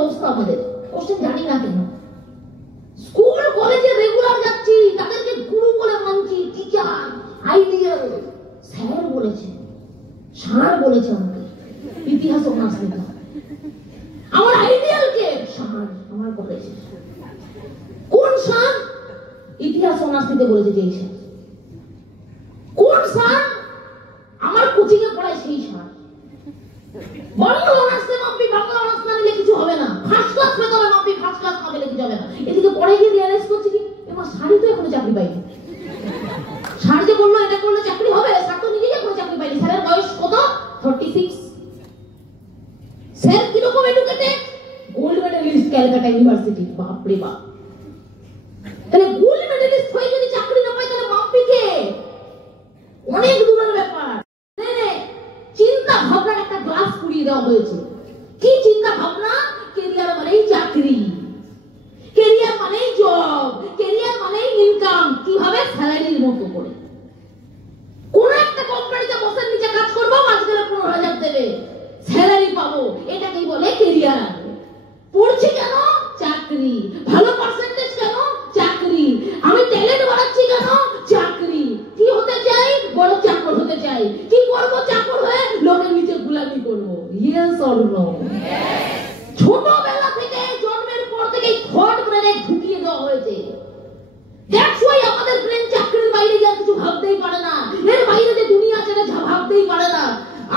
অবস্থা আমাদের। কোশ্চেন জানি না কেন, স্কুল কলেজে রেগুলার যাচ্ছি, তাদেরকে গুরু বলে মানছি, টিচার, আইডিয়াল। স্যার বলেছে, স্যার বলেছে আমাকে ইতিহাস অনার্স নিতে হবে। আমার আইডিয়াল কে? স্যার আমার বলেছে। কোন স্যার? ইতিহাস অনার্স নিতে বলেছে যেই স্যার। কোন স্যার? আমার কোচিং এ পড়ায় সেই স্যার। বাংলা অনার্স মাপি, বাংলা অনার্স না নিলে কিছু হবে না। ফার্স্ট ক্লাস পেতে হবে মাপি, ফার্স্ট ক্লাস না পেলে কিছু হবে না। এদিকে পড়ে গিয়ে রিয়ালাইজ করছি কি আমার স্যারই তো এখনো চাকরি পাইনি। স্যার যে বললো এটা করলে চাকরি হবে, স্যার তো নিজেই এখনো চাকরি পাইনি। স্যারের বয়স কত? 36। স্যার কিরকম educated? Gold medallist Calcutta university. বাপ রে বাপ। তাহলে গোল্ড মেডেলিস্ট হয়ে যদি চাকরি না পায় তাহলে মাপি কে? অনেক দূরের ব্যাপার। চিন্তা ভাবনার একটা গ্লাস পুড়িয়ে দেওয়া হয়েছে। কি চিন্তা ভাবনা? ক্যারিয়ার মানেই চাকরি, ক্যারিয়ার মানেই জব, ক্যারিয়ার মানেই ইনকাম। কিভাবে? স্যালারির মতো করে। কোন একটা কোম্পানিতে বসের নিচে কাজ করবো, মাঝখানে 15,000 দেবে, স্যালারি পাবো, এটাকেই বলে ক্যারিয়ার। পড়ছি কেন? চাকরি। ভালো পার্সেন্টেজ কেন? চাকরি। আমি ট্যালেন্ট বাড়াচ্ছি কেন? চাকরি। কি হতে চাই? বড় চাকর হতে চাই। কি করব? চাকর হয়ে লোকের নিচে গোলামি করব। Yes or no? ছোটবেলা থেকে, জন্মের পর থেকে থট ব্রেনে ঢুকিয়ে দেওয়া হয়েছে। দ্যাটস ওয়াই আমাদের ব্রেন চাকরির বাইরে যা কিছু ভাবতেই পারে না, এর বাইরে যে দুনিয়া আছে যা ভাবতেই পারে না।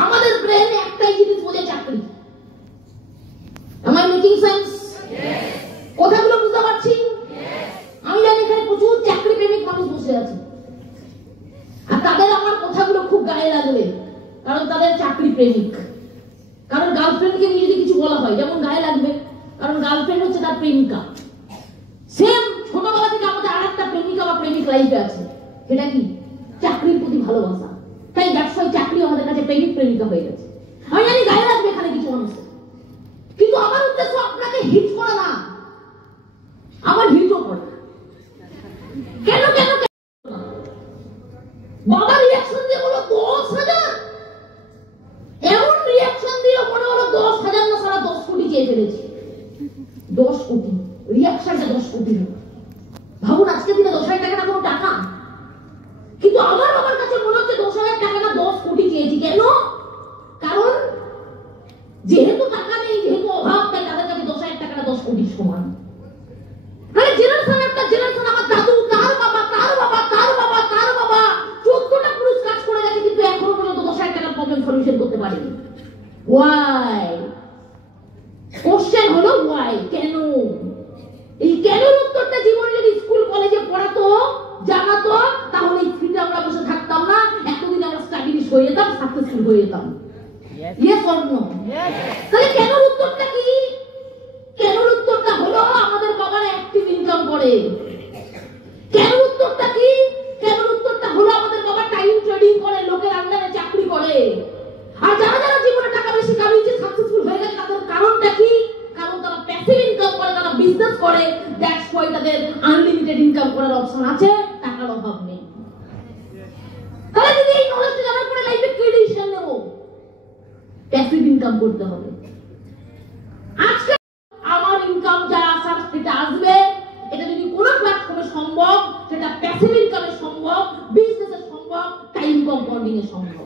আমাদের ব্রেন একটাই জিনিস বোঝে, চাকরি। Am I making sense? Yes. কথাগুলো বুঝতে পারছি? Yes. আমি জানি এখানে প্রচুর চাকরি প্রেমিক মানুষ বসে আছে, আর তাদের আমার কথাগুলো খুব গায়ে লাগবে, কারণ তাদের চাকরি প্রেমিক। কারণ গার্লফ্রেন্ডকে নিয়ে যদি কিছু বলা হয় যেমন গায়ে লাগবে, কারণ গার্লফ্রেন্ড হচ্ছে তার প্রেমিকা। সেম ছোটবেলা থেকে আমাদের আরেকটা প্রেমিকা বা প্রেমিক লাইফে আছে, সেটা কি? চাকরির প্রতি ভালোবাসা। তাই দ্যাটস ওয়াই চাকরি আমাদের কাছে প্রেমিক প্রেমিকা হয়ে গেছে। আমি জানি গায়ে লাগবে এখানে কিছু মানুষের, কিন্তু আমার উদ্দেশ্য আপনাকে হিট করা না, আমার হিটও করা। কেন কেন বাবা রিয়াকশন দিয়ে বলো 10,000, এমন রিয়াকশন দিয়ে মনে হলো 10,000 না সারা 10 কোটি চেয়ে ফেলেছি। 10 কোটি রিয়াকশনটা 10 কোটি। ভাবুন আজকে দিনে 10,000 টাকা না কোনো টাকা, কিন্তু আমার বাবার কাছে মনে হচ্ছে 10,000 টাকা না 10 কোটি চেয়েছি। কেন? কারণ যেহেতু টাকা নেই, যেহেতু অভাব, তাই তাদের কাছে 10,000 টাকা না 10 কোটি সমান। মানে জেনারেশন একটা জেনারেশন, আমার দাদু, তার বাবা, তার বাবা, তার বাবা, তার বাবা 14টা পুরুষ কাজ করে গেছে, কিন্তু এখনো পর্যন্ত 10,000 টাকার প্রবলেম সলিউশন করতে পারেনি। ওয়াই? কোশ্চেন হলো ওয়াই, কেন? এই কেন উত্তরটা জীবনে যদি স্কুল কলেজে পড়াতো, জানাতো, তাহলে এই ফ্রিতে আমরা বসে থাকতাম না, এতদিন আমরা স্টাডিশ হয়ে যেতাম, সাকসেসফুল হয়ে যেতাম। Yes or no? তাহলে কেন উত্তরটা কি? কেন উত্তরটা হলো আমাদের বাবারা অ্যাক্টিভ ইনকাম করে। কেন উত্তরটা কি? কেন উত্তরটা হলো আমাদের বাবা টাইম ট্রেডিং করে, লোকের আন্ডারে চাকরি করে। আর যারা যারা জীবনে টাকা বেশি কামিয়েছে, সাকসেসফুল হয়ে গেছে, তাদের কারণটা কি? কারণ তারা প্যাসিভ ইনকাম করে, তারা বিজনেস করে। দ্যাটস ওয়াই তাদের আনলিমিটেড ইনকাম করার অপশন আছে, টাকার অভাব নেই। তাহলে যদি এই নলেজটা জানার পরে লাইফে কি ডিসিশন নেব? প্যাসিভ ইনকাম করতে হবে। আজকে আমার ইনকাম যা আসার সেটা আসবে, এটা যদি কোনো প্ল্যাটফর্মে সম্ভব, সেটা প্যাসিভ ইনকামে সম্ভব, বিজনেসে সম্ভব, টাইম কম্পাউন্ডিং এ সম্ভব।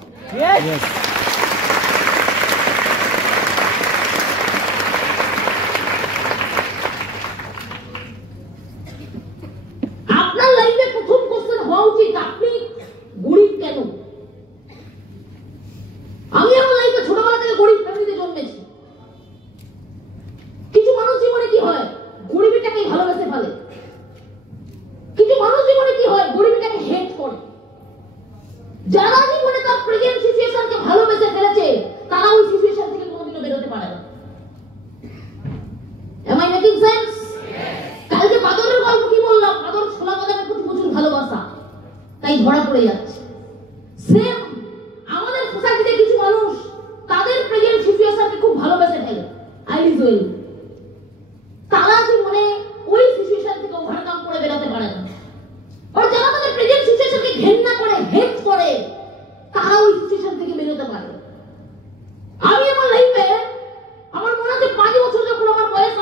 আপনার লাইফে প্রথম কোশ্চেন হওয়া উচিত, আপনি গরিব কেন? আমি আমার লাইফে ছোটবেলা থেকে গরিব ফ্যামিলিতে জন্মেছি। কিছু মানুষ জীবনে কি হয়, গরিবটাকে ভালোবেসে ফেলে। কিছু মানুষ জীবনে কি হয়, গরিবটাকে হেট করে। যারা জীবনে তার প্রেজেন্ট সিচুয়েশনকে ভালোবেসে ফেলেছে, তারা ওই সিচুয়েশন থেকে কোনোদিনও বেরোতে পারে না। Am I making sense? কালকে বাদরের গল্প কি বললাম? বাদর ছোলা বাদামের প্রতি প্রচুর ভালোবাসা, তাই ধরা পড়ে যাচ্ছে। সেম আমাদের সোসাইটিতে কিছু মানুষ তাদের প্রেজেন্ট সিচুয়েশনকে খুব ভালোবেসে ফেলে, আইডিয়াল। তারা জীবনে ওই সিচুয়েশন থেকে ওভারকাম করে বেরোতে পারে না। আর যারা তাদের প্রেজেন্ট সিচুয়েশনকে ঘৃণা করে, হেট করে, তারা ওই সিচুয়েশন থেকে বেরোতে পারে। আমি আমার লাইফে, আমার মনে আছে 5 বছর যখন আমার বয়স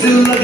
to